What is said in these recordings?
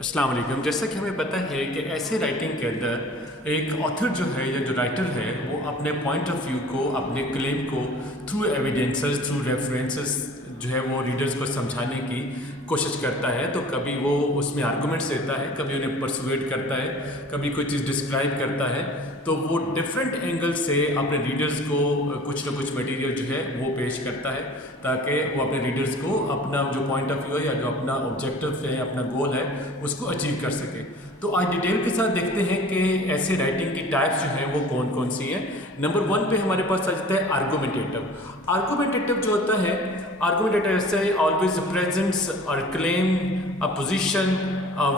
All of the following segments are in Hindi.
अस्सलाम वालेकुम। जैसा कि हमें पता है कि ऐसे राइटिंग के अंदर एक ऑथर जो है या जो राइटर है वो अपने पॉइंट ऑफ व्यू को, अपने क्लेम को थ्रू एविडेंसेस, थ्रू रेफरेंसेस जो है वो रीडर्स को समझाने की कोशिश करता है। तो कभी वो उसमें आर्गूमेंट्स देता है, कभी उन्हें परसुएट करता है, कभी कोई चीज़ डिस्क्राइब करता है। तो वो डिफरेंट एंगल से अपने रीडर्स को कुछ ना कुछ मटेरियल जो है वो पेश करता है, ताकि वो अपने रीडर्स को अपना जो पॉइंट ऑफ व्यू है या जो अपना ऑब्जेक्टिव है, अपना गोल है, उसको अचीव कर सके। तो आज डिटेल के साथ देखते हैं कि ऐसे राइटिंग की टाइप्स जो हैं वो कौन कौन सी हैं। नंबर 1 पे हमारे पास आ जाता है आर्गुमेंटेटिव। आर्गुमेंटेटिव जो होता है, आर्गुमेंटेटिव ऐसे ऑलवेज प्रेजेंट्स और claim a position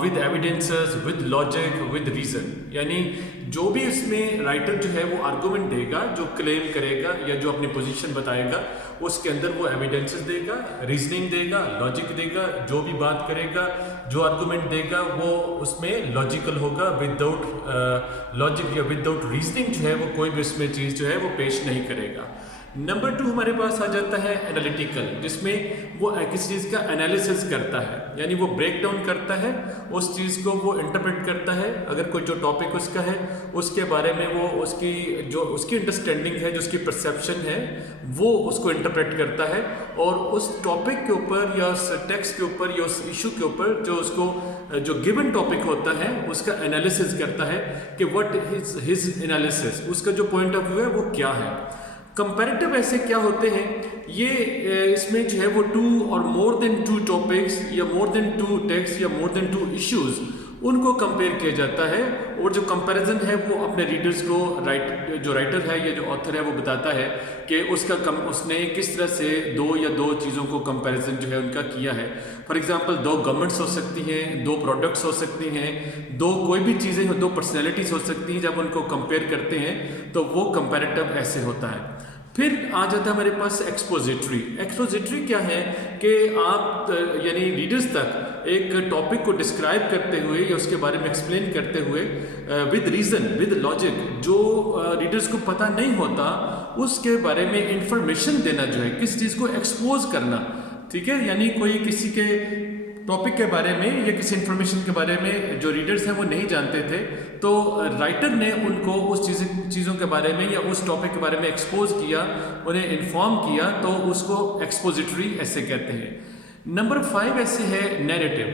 with evidences, with logic, with reason. यानी जो भी इसमें राइटर जो है वो आर्गुमेंट देगा, जो क्लेम करेगा या जो अपनी पोजीशन बताएगा, उसके अंदर वो एविडेंसेस देगा, रीजनिंग देगा, लॉजिक देगा। जो भी बात करेगा, जो आर्गुमेंट देगा वो उसमें लॉजिकल होगा। विदाउट लॉजिक या विदाउट रीजनिंग जो है वो कोई भी उसमें चीज़ जो है वो पेश नहीं करेगा। नंबर 2 हमारे पास आ जाता है एनालिटिकल, जिसमें वो किसी चीज़ का एनालिसिस करता है, यानी वो ब्रेक डाउन करता है, उस चीज़ को वो इंटरप्रेट करता है। अगर कोई जो टॉपिक उसका है उसके बारे में वो उसकी अंडरस्टैंडिंग है, जो उसकी परसेप्शन है, वो उसको इंटरप्रेट करता है और उस टॉपिक के ऊपर या उस टेक्स्ट के ऊपर या उस इशू के ऊपर जो गिवन टॉपिक होता है उसका एनालिसिस करता है कि व्हाट इज हिज एनालिसिस, उसका जो पॉइंट ऑफ व्यू है वो क्या है। कंपैरेटिव ऐसे क्या होते हैं, ये इसमें जो है वो 2 और मोर देन 2 टॉपिक्स या मोर देन 2 टेक्स्ट या मोर देन 2 इश्यूज, उनको कंपेयर किया जाता है। और जो कंपैरिजन है वो अपने रीडर्स को जो राइटर है या जो ऑथर है वो बताता है कि उसने किस तरह से 2 या 2 चीज़ों को कंपैरिजन जो है उनका किया है। फॉर एग्जांपल 2 गवर्नमेंट्स हो सकती हैं, 2 प्रोडक्ट्स हो सकती हैं, 2 कोई भी चीज़ें हो, 2 पर्सनैलिटीज़ हो सकती हैं। जब उनको कंपेयर करते हैं तो वो कंपैरेटिव ऐसे होता है। फिर आ जाता है हमारे पास एक्सपोजिटरी। एक्सपोजिटरी क्या है कि आप यानी रीडर्स तक एक टॉपिक को डिस्क्राइब करते हुए या उसके बारे में एक्सप्लेन करते हुए विद रीज़न, विद लॉजिक, जो रीडर्स को पता नहीं होता उसके बारे में इंफॉर्मेशन देना, जो है किस चीज़ को एक्सपोज करना। ठीक है, यानी कोई किसी के टॉपिक के बारे में या किसी इंफॉर्मेशन के बारे में जो रीडर्स हैं वो नहीं जानते थे, तो राइटर ने उनको उस चीज़ों के बारे में या उस टॉपिक के बारे में एक्सपोज किया, उन्हें इन्फॉर्म किया, तो उसको एक्सपोजिटरी ऐसे कहते हैं। नंबर 5 ऐसे है नैरेटिव।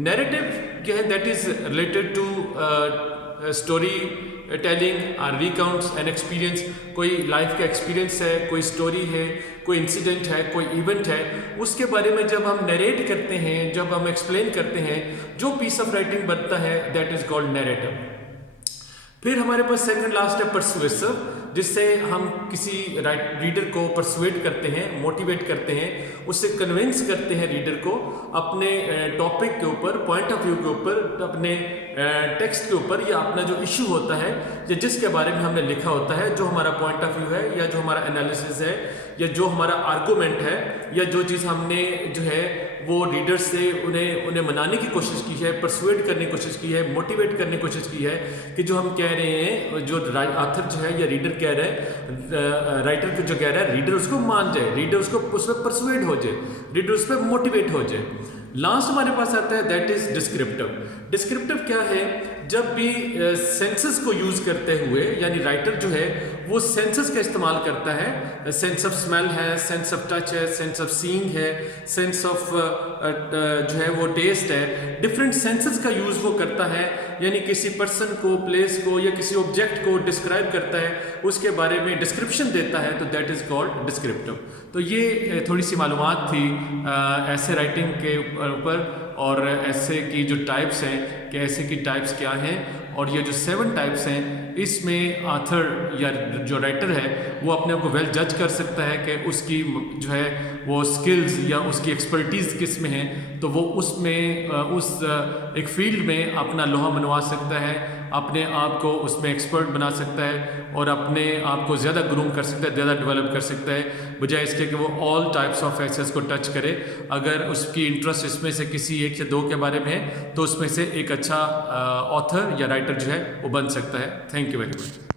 नैरेटिव क्या है, that is related to story telling और रिकाउंट्स एन एक्सपीरियंस। कोई लाइफ का एक्सपीरियंस है, कोई स्टोरी है, कोई इंसिडेंट है, कोई इवेंट है, उसके बारे में जब हम नरेट करते हैं, जब हम एक्सप्लेन करते हैं, जो पीस ऑफ राइटिंग बनता है दैट इज कॉल्ड नैरेटिव। फिर हमारे पास सेकंड लास्ट है परसुएसिव, जिससे हम किसी रीडर को परसुएट करते हैं, मोटिवेट करते हैं, उससे कन्विंस करते हैं रीडर को अपने टॉपिक के ऊपर, पॉइंट ऑफ व्यू के ऊपर, अपने टेक्स्ट के ऊपर या अपना जो इशू होता है या जिसके बारे में हमने लिखा होता है, जो हमारा पॉइंट ऑफ व्यू है या जो हमारा एनालिसिस है या जो हमारा आर्गूमेंट है या जो चीज़ हमने जो है वो रीडर्स से उन्हें मनाने की कोशिश की है, परसुएट करने की कोशिश की है, मोटिवेट करने की कोशिश की है कि जो हम कह रहे हैं, जो ऑथर जो है या रीडर कह रहे हैं, राइटर जो कह रहा है, रीडर उसको मान जाए, रीडर उसको उस पर परसुएट हो जाए, रीडर उस पर मोटिवेट हो जाए। लास्ट हमारे पास आता है दैट इज डिस्क्रिप्टिव। डिस्क्रिप्टिव क्या है, जब भी सेंसेस को यूज करते हुए, यानी राइटर जो है वो सेंसेस का इस्तेमाल करता है, सेंस ऑफ स्मेल है, सेंस ऑफ टच है, सेंस ऑफ सीइंग है, सेंस ऑफ जो है वो टेस्ट है, डिफरेंट सेंसेस का यूज वो करता है, यानी किसी पर्सन को, प्लेस को या किसी ऑब्जेक्ट को डिस्क्राइब करता है, उसके बारे में डिस्क्रिप्शन देता है, तो दैट इज कॉल्ड डिस्क्रिप्टिव। तो ये थोड़ी सी मालूमात थी ऐसे राइटिंग के ऊपर और ऐसे की जो टाइप्स हैं कि ऐसे की टाइप्स क्या हैं, और ये जो 7 टाइप्स हैं, इसमें ऑथर या जो राइटर है वो अपने आप को वेल जज कर सकता है कि उसकी जो है वो स्किल्स या उसकी एक्सपर्टीज़ किस में है, तो वो उसमें उस एक फील्ड में अपना लोहा मनवा सकता है, अपने आप को उसमें एक्सपर्ट बना सकता है और अपने आप को ज़्यादा ग्रूम कर सकता है, ज़्यादा डेवलप कर सकता है, बजाय इसके कि वो ऑल टाइप्स ऑफ एसेस को टच करे। अगर उसकी इंटरेस्ट इसमें से किसी 1 या 2 के बारे में है तो उसमें से एक अच्छा ऑथर या राइटर जो है वो बन सकता है। Thank you very much.